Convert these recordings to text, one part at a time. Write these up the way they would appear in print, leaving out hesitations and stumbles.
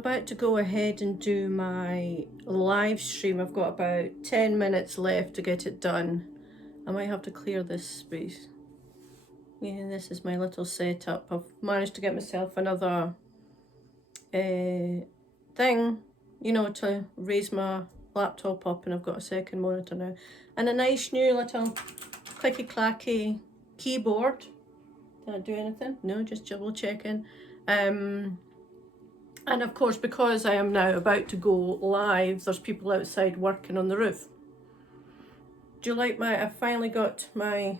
about to go ahead and do my live stream. I've got about 10 minutes left to get it done. I might have to clear this space. Yeah, this is my little setup. I've managed to get myself another thing, you know, to raise my laptop up, and I've got a second monitor now. And a nice new little clicky clacky keyboard. Did I do anything? No, just double checking. And of course, because I am now about to go live, there's people outside working on the roof. Do you like I finally got my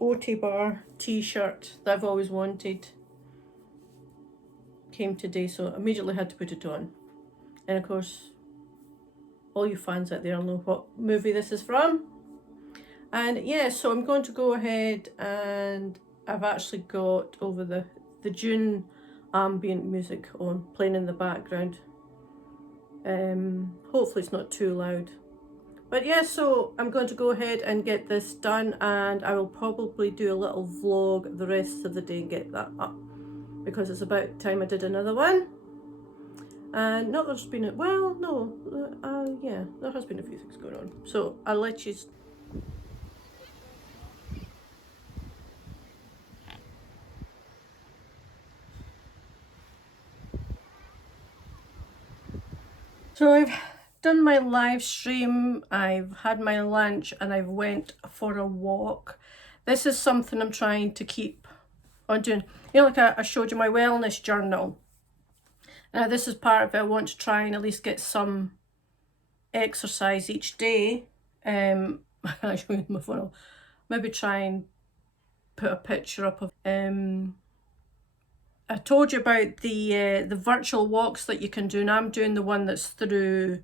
OT bar t-shirt that I've always wanted. Came today, so immediately had to put it on. And of course, all you fans out there know what movie this is from. And yeah, so I'm going to go ahead, and I've actually got over the June ambient music on, playing in the background. Hopefully it's not too loud. But yeah, so I'm going to go ahead and get this done, and I will probably do a little vlog the rest of the day and get that up, because it's about time I did another one. And not there's been yeah, there has been a few things going on. So I'll let you. So I've done my live stream, I've had my lunch, and I've went for a walk. This is something I'm trying to keep on doing. You know, like I showed you my wellness journal. Now this is part of it. I want to try and at least get some exercise each day. I show you my phone. Maybe try and put a picture up of. I told you about the virtual walks that you can do, and I'm doing the one that's through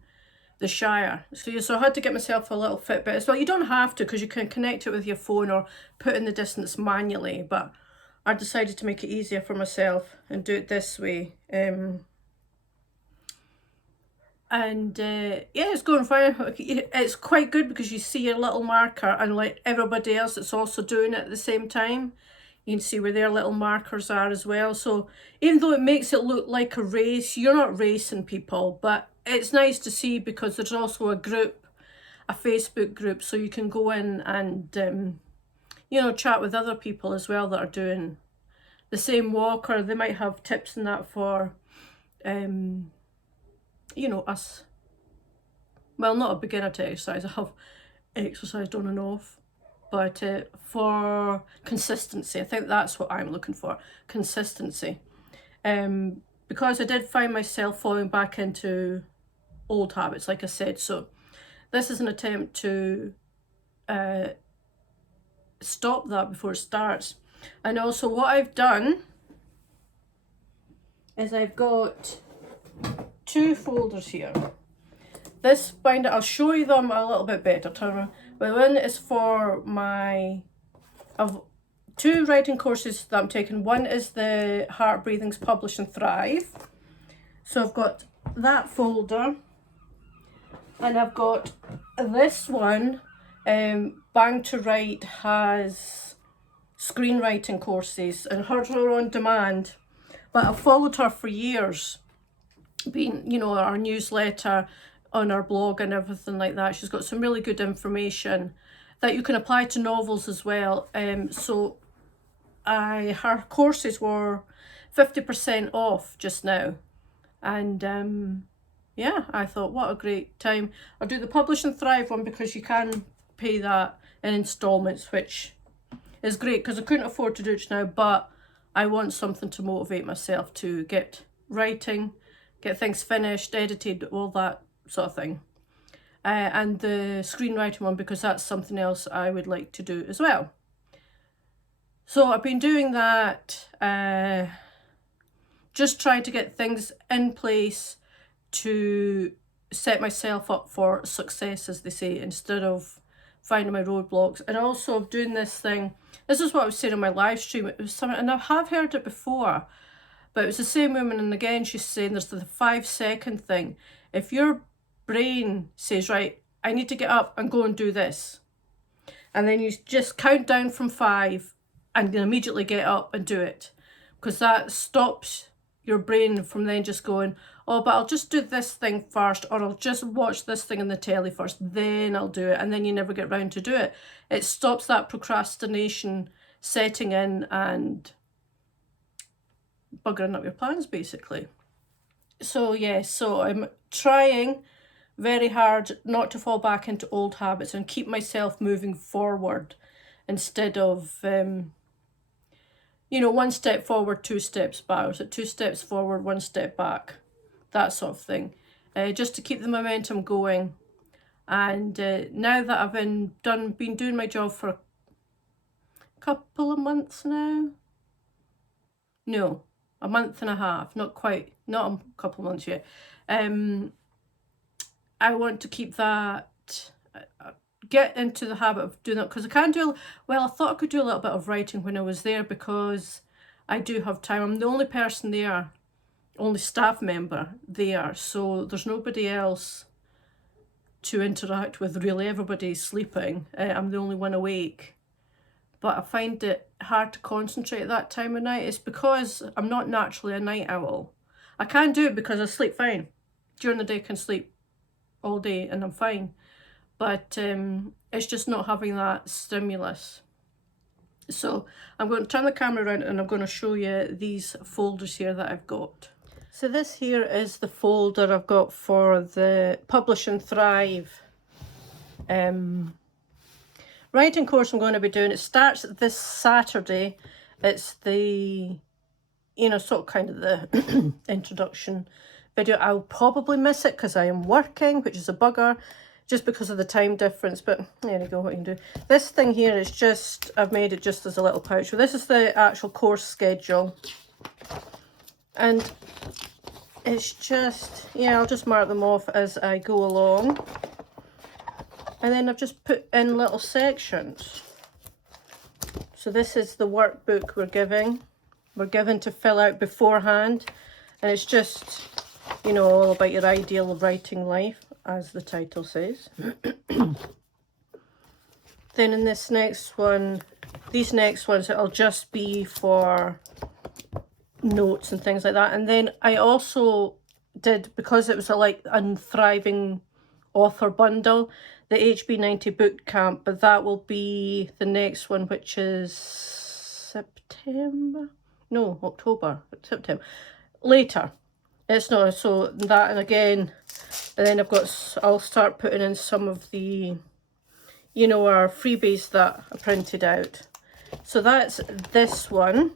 the Shire. So I had to get myself a little Fitbit as well. You don't have to, because you can connect it with your phone or put in the distance manually, but I decided to make it easier for myself and do it this way. Yeah, it's going fine. It's quite good because you see your little marker, and like everybody else that's also doing it at the same time, you can see where their little markers are as well. So even though it makes it look like a race, you're not racing people, but it's nice to see because there's also a group, a Facebook group, so you can go in and you know, chat with other people as well that are doing the same walk, or they might have tips and that for you know, us. Well, not a beginner to exercise. I have exercised on and off, but for consistency, I think that's what I'm looking for, consistency. Because I did find myself falling back into old habits, like I said. So this is an attempt to stop that before it starts. And also what I've done is I've got two folders here. This binder, I'll show you them a little bit better. But one is for my, I've two writing courses that I'm taking. One is the Heartbreathings Publish and Thrive. So I've got that folder, and I've got this one. Bang to Write has screenwriting courses, and her on demand. But I've followed her for years, being, you know, our newsletter, on our blog and everything like that. She's got some really good information that you can apply to novels as well. So her courses were 50% off just now, and yeah, I thought what a great time. I'll do the Publish and Thrive one because you can pay that in installments, which is great because I couldn't afford to do it now, but I want something to motivate myself to get writing, get things finished, edited, all that sort of thing. And the screenwriting one because that's something else I would like to do as well. So I've been doing that, just trying to get things in place to set myself up for success, as they say, instead of finding my roadblocks. And also doing this thing, this is what I was saying on my live stream, it was something, and I have heard it before, but it was the same woman, and again she's saying there's the 5-second thing. If your brain says, right, I need to get up and go and do this, and then you just count down from 5 and then immediately get up and do it, because that stops your brain from then just going, oh, but I'll just do this thing first, or I'll just watch this thing on the telly first, then I'll do it, and then you never get round to do it. It stops that procrastination setting in and buggering up your plans, basically. So yeah, so I'm trying very hard not to fall back into old habits and keep myself moving forward instead of, you know, 1 step forward, 2 steps back, or 2 steps forward, 1 step back, that sort of thing, just to keep the momentum going. And now that I've been doing my job for a couple of months now, no, a month and a half, not quite, not a couple of months yet, I want to keep that, get into the habit of doing that, because I can't do, well, I thought I could do a little bit of writing when I was there because I do have time. I'm the only person there, only staff member there, so there's nobody else to interact with really. Everybody's sleeping. I'm the only one awake. But I find it hard to concentrate at that time of night. It's because I'm not naturally a night owl. I can do it because I sleep fine. During the day I can sleep all day and I'm fine. But it's just not having that stimulus. So I'm going to turn the camera around and I'm going to show you these folders here that I've got. So this here is the folder I've got for the Publish and Thrive writing course I'm going to be doing. It starts this Saturday. It's the, you know, sort of kind of the introduction video. I'll probably miss it because I am working, which is a bugger, just because of the time difference, but there you go, what you can do. This thing here is just, I've made it just as a little pouch. So this is the actual course schedule. And it's just, yeah, I'll just mark them off as I go along. And then I've just put in little sections. So this is the workbook we're given to fill out beforehand. And it's just, you know, all about your ideal writing life, as the title says. Then in this next one, these next ones, it'll just be for notes and things like that. And then I also did, because it was a thriving author bundle, the HB90 boot camp, but that will be the next one, which is September, later. It's not, so that, and again, and then I'll start putting in some of the, you know, our freebies that I printed out. So that's this one.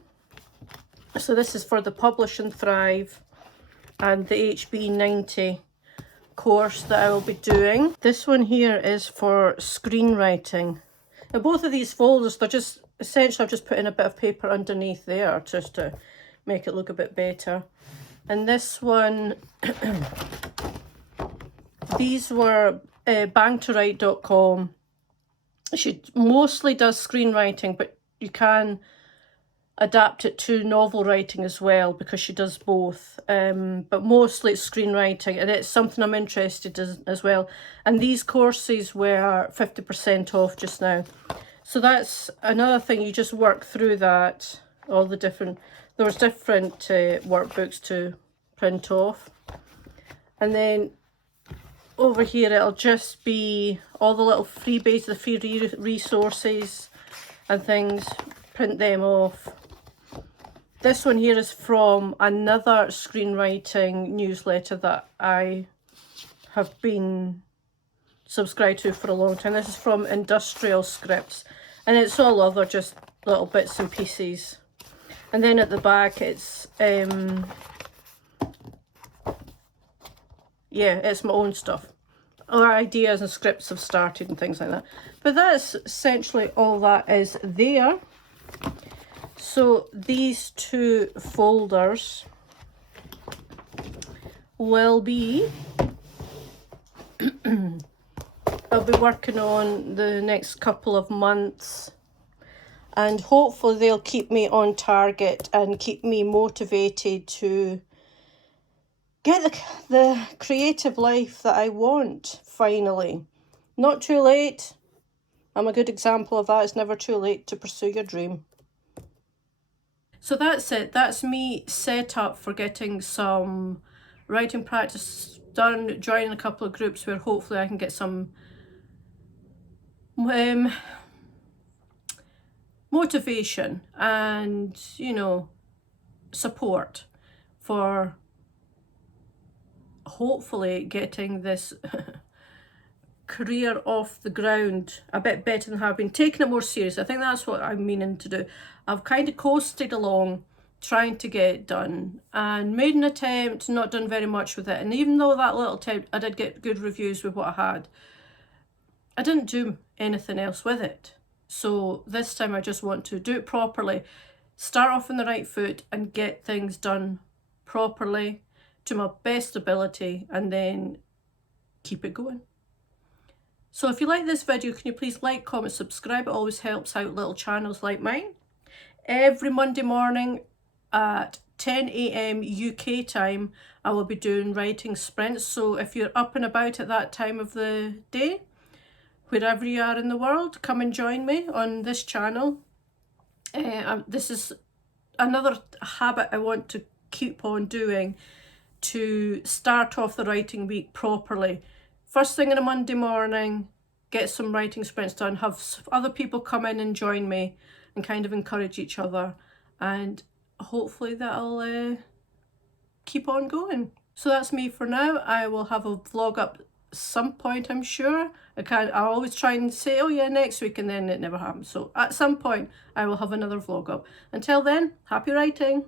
So this is for the Publish and Thrive and the HB90 course that I will be doing. This one here is for screenwriting. Now both of these folders, they're just, essentially I've just put in a bit of paper underneath there just to make it look a bit better. And this one, these were bangtowrite.com. She mostly does screenwriting, but you can adapt it to novel writing as well because she does both. But mostly it's screenwriting, and it's something I'm interested in as well. And these courses were 50% off just now. So that's another thing, you just work through that, all the different, there was different workbooks to print off. And then over here it'll just be all the little freebies, the free resources and things, print them off. This one here is from another screenwriting newsletter that I have been subscribed to for a long time. This is from Industrial Scripts, and it's all other just little bits and pieces. And then at the back it's yeah, it's my own stuff. Our ideas and scripts have started and things like that. But that's essentially all that is there. So these two folders will be, I'll be working on the next couple of months, and hopefully they'll keep me on target and keep me motivated to get the creative life that I want, finally. Not too late. I'm a good example of that. It's never too late to pursue your dream. So that's it. That's me set up for getting some writing practice done, joining a couple of groups where hopefully I can get some motivation and, you know, support for hopefully getting this career off the ground a bit better than I've been, taking it more serious. I think that's what I'm meaning to do. I've kind of coasted along trying to get it done and made an attempt, not done very much with it, and even though that little attempt I did get good reviews with what I had, I didn't do anything else with it. So this time I just want to do it properly, start off on the right foot and get things done properly to my best ability, and then keep it going. So if you like this video, can you please like, comment, subscribe? It always helps out little channels like mine. Every Monday morning at 10 AM UK time, I will be doing writing sprints. So if you're up and about at that time of the day, wherever you are in the world, come and join me on this channel. This is another habit I want to keep on doing to start off the writing week properly. First thing on a Monday morning, get some writing sprints done, have other people come in and join me and kind of encourage each other, and hopefully that'll keep on going. So that's me for now. I will have a vlog up some point, I'm sure. I always try and say, oh yeah, next week, and then it never happens. So at some point I will have another vlog up. Until then, happy writing.